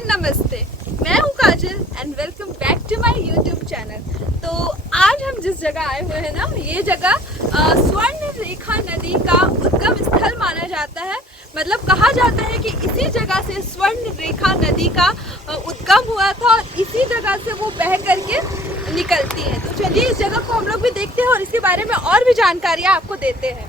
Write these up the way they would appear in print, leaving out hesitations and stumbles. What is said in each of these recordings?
And नमस्ते। मैं हूँ Kajal and welcome back to my YouTube channel. तो आज हम जिस जगह आए हुए हैं ना, ये जगह स्वर्ण रेखा नदी का उद्गम स्थल माना जाता है। मतलब कहा जाता है कि इसी जगह से स्वर्ण रेखा नदी का उद्गम हुआ था और इसी जगह से वो बह करके निकलती है। तो चलिए इस जगह को हम लोग भी देखते हैं और इसके बारे में और भी जानकारियाँ आपको देते हैं।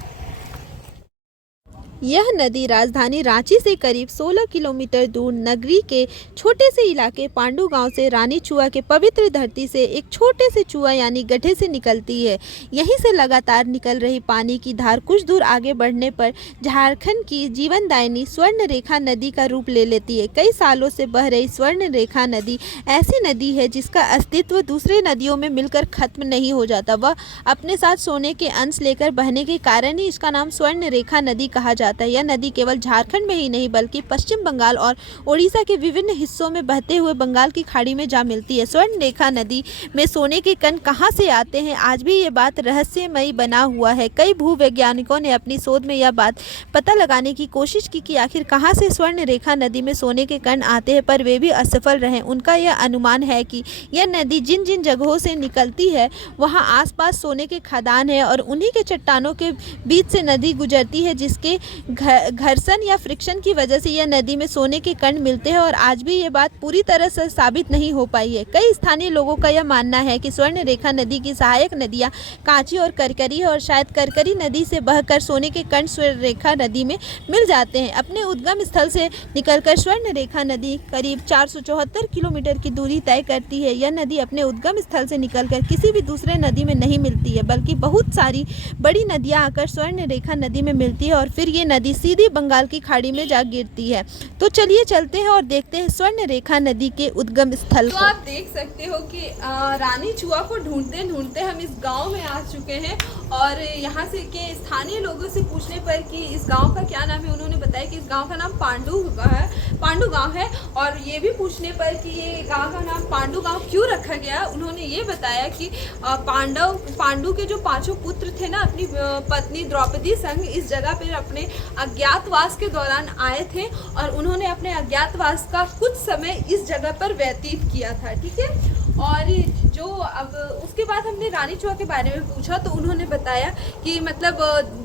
यह नदी राजधानी रांची से करीब 16 किलोमीटर दूर नगरी के छोटे से इलाके पांडु गांव से रानी चुआ के पवित्र धरती से एक छोटे से चुआ यानी गड्ढे से निकलती है। यहीं से लगातार निकल रही पानी की धार कुछ दूर आगे बढ़ने पर झारखंड की जीवनदायिनी स्वर्ण रेखा नदी का रूप ले लेती है। कई सालों से बह रही स्वर्ण रेखा नदी ऐसी नदी है जिसका अस्तित्व दूसरे नदियों में मिलकर खत्म नहीं हो जाता। वह अपने साथ सोने के अंश लेकर बहने के कारण ही इसका नाम स्वर्ण रेखा नदी कहा जाता है। यह नदी केवल झारखंड में ही नहीं बल्कि पश्चिम बंगाल और ओडिशा के विभिन्न हिस्सों में बहते हुए बंगाल की खाड़ी में जा मिलती है। स्वर्ण रेखा नदी में सोने के कण कहां से आते हैं, आज भी ये बात रहस्यमयी बना हुआ है। कई भूवैज्ञानिकों ने अपनी शोध में यह बात पता लगाने की कोशिश की कि आखिर कहां से स्वर्ण रेखा नदी में सोने के कण आते हैं, पर वे भी असफल रहे। उनका यह अनुमान है कि यह नदी जिन जिन जगहों से निकलती है वहां आसपास सोने के खदान है और उन्हीं के चट्टानों के बीच से नदी गुजरती है, जिसके घर्षण या फ्रिक्शन की वजह से यह नदी में सोने के कण मिलते हैं। और आज भी ये बात पूरी तरह से साबित नहीं हो पाई है। कई स्थानीय लोगों का यह मानना है कि स्वर्ण रेखा नदी की सहायक नदियां कांची और करकरी है और शायद करकरी नदी से बहकर सोने के कण स्वर्ण रेखा नदी में मिल जाते हैं। अपने उद्गम स्थल से निकलकर स्वर्ण रेखा नदी करीब 474 किलोमीटर की दूरी तय करती है। यह नदी अपने उद्गम स्थल से निकलकर किसी भी दूसरे नदी में नहीं मिलती है, बल्कि बहुत सारी बड़ी नदियां आकर स्वर्ण रेखा नदी में मिलती है और फिर ये नदी सीधी बंगाल की खाड़ी में जा गिरती है। तो चलिए चलते हैं और देखते हैं स्वर्ण रेखा नदी के उद्गम स्थल को। आप देख सकते हो कि रानी चुआ को ढूंढते ढूंढते हम इस गांव में आ चुके हैं और यहाँ से के स्थानीय लोगों से पूछने पर कि इस गांव का क्या नाम है, उन्होंने बताया कि इस गांव का नाम पांडु गांव है। और ये भी पूछने पर कि ये गांव का नाम पांडु गांव क्यों रखा गया, उन्होंने ये बताया कि पांडु के जो 5 पुत्र थे ना, अपनी पत्नी द्रौपदी संग इस जगह पर अपने अज्ञातवास के दौरान आए थे और उन्होंने अपने अज्ञातवास का कुछ समय इस जगह पर व्यतीत किया था। ठीक है। और जो अब उसके बाद हमने रानी चुआ के बारे में पूछा तो उन्होंने बताया कि मतलब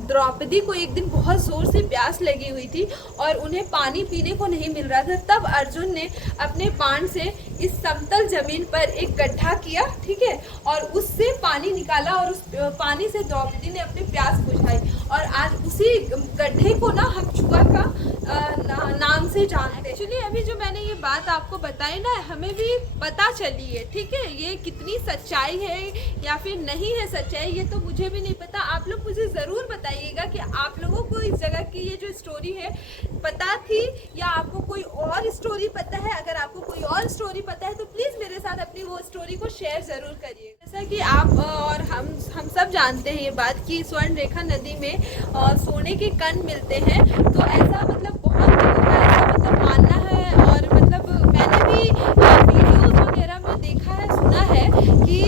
द्रौपदी को एक दिन बहुत ज़ोर से प्यास लगी हुई थी और उन्हें पानी पीने को नहीं मिल रहा था। तब अर्जुन ने अपने बाण से इस समतल जमीन पर एक गड्ढा किया, ठीक है, और उससे पानी निकाला और उस पानी से द्रौपदी ने अपनी प्यास बुझाई। और आज उसी गड्ढे को ना हम चुआ का नाम से जानते हैं। चलिए अभी जो मैंने ये बात आपको बताई ना, हमें भी पता चली है, ठीक है। ये कितनी सच्चाई है या फिर नहीं है सच्चाई, ये तो मुझे भी नहीं पता। आप लोग मुझे ज़रूर बताइएगा कि आप लोगों को इस जगह की ये जो स्टोरी है पता थी या आपको कोई और स्टोरी पता है। अगर आपको कोई और स्टोरी पता है तो प्लीज़ मेरे साथ अपनी वो स्टोरी को शेयर ज़रूर करिए। जैसा कि आप और हम सब जानते हैं ये बात कि स्वर्ण रेखा नदी में सोने के कण मिलते हैं। तो ऐसा मतलब बहुत लोगों का ऐसा मतलब मानना है और मतलब मैंने भी वीडियोज़ वगैरह में देखा है, सुना है कि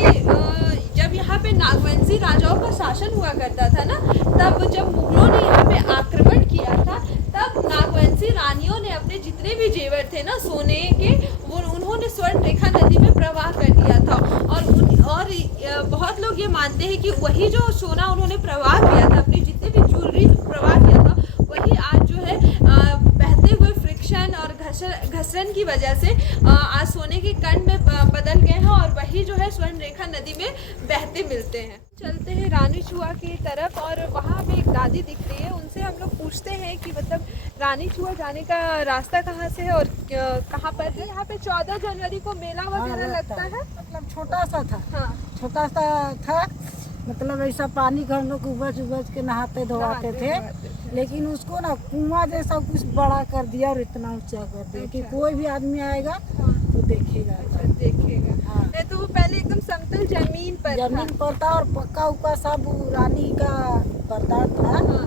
जब यहाँ पे नागवंशी राजाओं का शासन हुआ करता था ना, तब जब मुगलों ने यहाँ पे आक्रमण किया था, तब नागवंशी रानियों ने अपने जितने भी जेवर थे ना सोने के, वो उन्होंने स्वर्ण रेखा नदी में प्रवाह कर दिया था। और बहुत लोग ये मानते हैं कि वही जो सोना उन्होंने प्रवाह किया था, अपनी जितने भी ज्वेलरी प्रवाह किया था, वही आज जो है बहते हुए फ्रिक्शन और घसरण की वजह से आज सोने के कण में बदल गए हैं और वही जो है स्वर्ण रेखा नदी में बहते मिलते हैं। चलते हैं रानी चुआ की तरफ और वहाँ भी एक दादी दिख रही है, उनसे हम लोग पूछते हैं कि मतलब रानी चुआ जाने का रास्ता कहाँ से है और कहाँ पर है। यहाँ पे 14 जनवरी को मेला वगैरह लगता है। मतलब छोटा सा था। हाँ, छोटा सा था, मतलब ऐसा पानी घर लोग उबज के नहाते धोआते थे, लेकिन उसको ना कुआं जैसा कुछ बड़ा कर दिया और इतना ऊंचा कर दिया कि कोई भी आदमी आएगा तो देखेगा। हाँ। नहीं तो वो पहले एकदम समतल जमीन पर था और पक्का उक्का सब रानी का बरदार था। हाँ।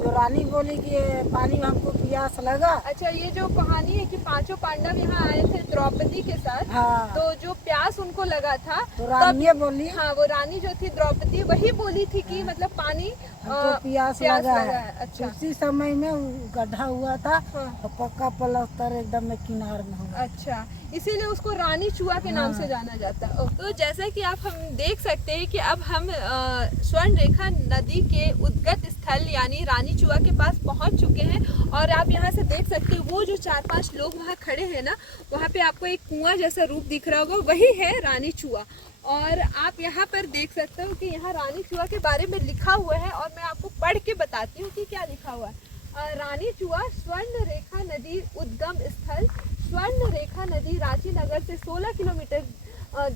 जो तो रानी बोली कि ये पानी में हमको प्यास लगा। अच्छा, ये जो कहानी है कि पांचों पांडव यहाँ आए थे द्रौपदी के साथ, हाँ, तो जो प्यास उनको लगा था तो रानी बोली, हाँ वो रानी जो थी द्रौपदी वही बोली थी कि मतलब पानी हमको प्यास लगा है। अच्छा, उसी समय में वो गड्ढा हुआ था, हाँ, तो पक्का प्लास्टर एकदम में किनार में हुआ। अच्छा, इसीलिए उसको रानी चूहा के नाम से जाना जाता है। तो जैसा कि आप हम देख सकते हैं कि अब हम स्वर्ण रेखा नदी के उद्गत स्थल यानी रानी चूहा के पास पहुंच चुके हैं। और आप यहां से देख सकते हैं वो जो 4-5 लोग वहां खड़े हैं ना, वहां पे आपको एक कुआं जैसा रूप दिख रहा होगा, वही है रानी चूहा। और आप यहाँ पर देख सकते हो कि यहाँ रानी चूहा के बारे में लिखा हुआ है, और मैं आपको पढ़ के बताती हूँ कि क्या लिखा हुआ है। रानी चूहा स्वर्ण रेखा नदी उद्गम स्थल। स्वर्ण रेखा नदी रांची नगर से 16 किलोमीटर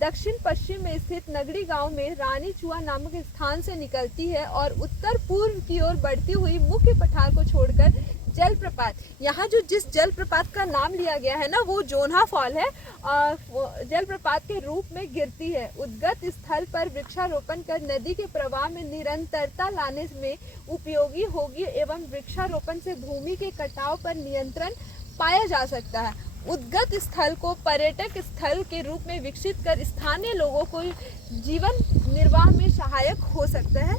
दक्षिण पश्चिम में स्थित नगरी गांव में रानी चूहा नामक स्थान से निकलती है और उत्तर पूर्व की ओर बढ़ती हुई मुख्य पठार को छोड़कर जलप्रपात, यहाँ जो जिस जलप्रपात का नाम लिया गया है ना, वो जोन्हा फॉल है, जलप्रपात के रूप में गिरती है। उद्गत स्थल पर वृक्षारोपण कर नदी के प्रवाह में निरंतरता लाने में उपयोगी होगी एवं वृक्षारोपण से भूमि के कटाव पर नियंत्रण पाया जा सकता है। उद्गत स्थल को पर्यटक स्थल के रूप में विकसित कर स्थानीय लोगों को जीवन निर्वाह में सहायक हो सकता है।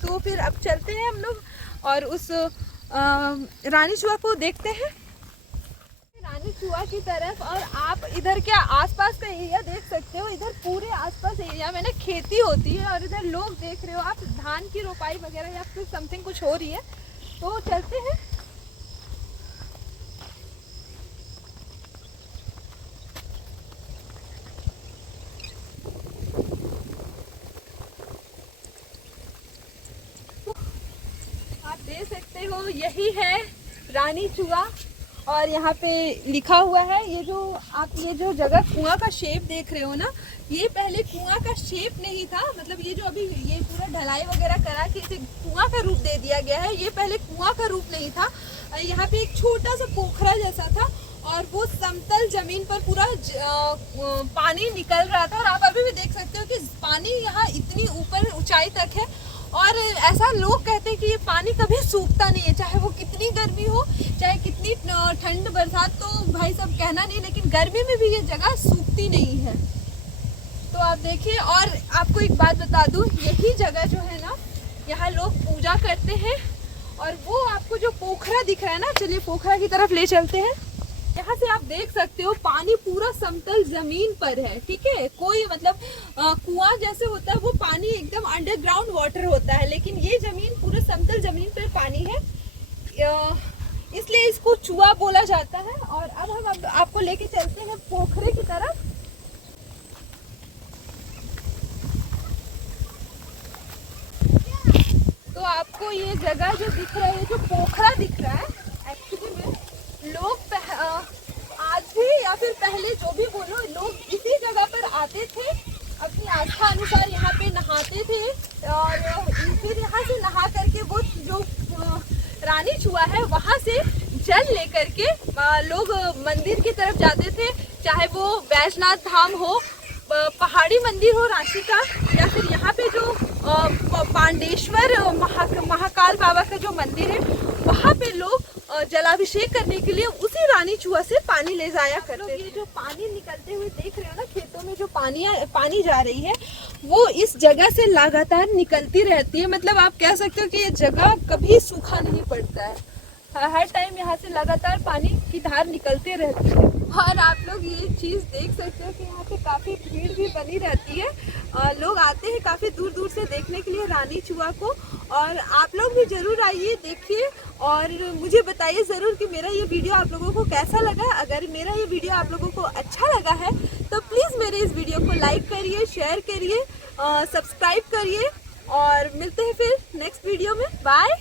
तो फिर अब चलते हैं हम लोग और उस रानी चूहा को देखते हैं, रानी चूहा की तरफ। और आप इधर क्या आसपास का एरिया देख सकते हो, इधर पूरे आसपास एरिया में ना खेती होती है, और इधर लोग देख रहे हो आप धान की रोपाई वगैरह या फिर समथिंग कुछ हो रही है। तो चलते हैं। आप देख सकते हो यही है रानी चूहा, और यहाँ पे लिखा हुआ है। ये जो जगह कुआं का शेप देख रहे हो ना, ये पहले कुआं का शेप नहीं था, मतलब ये जो अभी ये पूरा ढलाई वगैरह करा के इसे कुआं का रूप दे दिया गया है, ये पहले कुआं का रूप नहीं था। यहाँ पे एक छोटा सा पोखरा जैसा था, और वो समतल जमीन पर पूरा पानी निकल रहा था। और आप अभी भी देख सकते हो कि पानी यहाँ इतनी ऊपर ऊंचाई तक है, और ऐसा लोग कहते हैं कि ये पानी कभी सूखता नहीं है, चाहे वो कितनी गर्मी हो, चाहे कितनी ठंड बरसात, तो भाई सब कहना नहीं, लेकिन गर्मी में भी ये जगह सूखती नहीं है। तो आप देखिए, और आपको एक बात बता दूं, यही जगह जो है ना, यहाँ लोग पूजा करते हैं। और वो आपको जो पोखरा दिख रहा है ना, चलिए पोखरा की तरफ ले चलते हैं। यहाँ से आप देख सकते हो पानी पूरा समतल जमीन पर है, ठीक है। कोई मतलब कुआं जैसे होता है वो पानी एकदम अंडरग्राउंड वाटर होता है, लेकिन ये जमीन पूरे समतल जमीन पर पानी है, इसलिए इसको चूहा बोला जाता है। और अब हम आपको लेके चलते हैं पोखरे की तरफ। तो आपको ये जगह जो दिख रहा है, ये जो पोखरा दिख रहा है, एक्चुअली में लोग आज भी या फिर पहले जो भी बोलो, लोग इसी जगह पर आते थे, अपनी आस्था अनुसार यहाँ पे नहाते थे, और फिर यहाँ से नहा करके वो जो रानी चूहा है वहाँ से जल लेकर के लोग मंदिर की तरफ जाते थे, चाहे वो वैजनाथ धाम हो, पहाड़ी मंदिर हो रांची का, या फिर यहाँ पे जो पांडेश्वर महाकाल बाबा का जो मंदिर है, वहाँ पे लोग जलाभिषेक करने के लिए उसी रानी चूहा से पानी ले जाया करते थे। ये जो पानी निकलते हुए देख रहे हो ना, खेतों में जो पानी जा रही है, वो इस जगह से लगातार निकलती रहती है। मतलब आप कह सकते हो कि ये जगह कभी सूखा नहीं पड़ता है, हर टाइम यहाँ से लगातार पानी की धार निकलते रहती है। और आप लोग ये चीज़ देख सकते हो कि यहाँ पे काफ़ी भीड़ भी बनी रहती है, लोग आते हैं काफ़ी दूर दूर से देखने के लिए रानी चूहा को। और आप लोग भी ज़रूर आइए, देखिए, और मुझे बताइए ज़रूर कि मेरा ये वीडियो आप लोगों को कैसा लगा। अगर मेरा ये वीडियो आप लोगों को अच्छा लगा है तो प्लीज़ मेरे इस वीडियो को लाइक करिए, शेयर करिए, सब्सक्राइब करिए, और मिलते हैं फिर नेक्स्ट वीडियो में। बाय।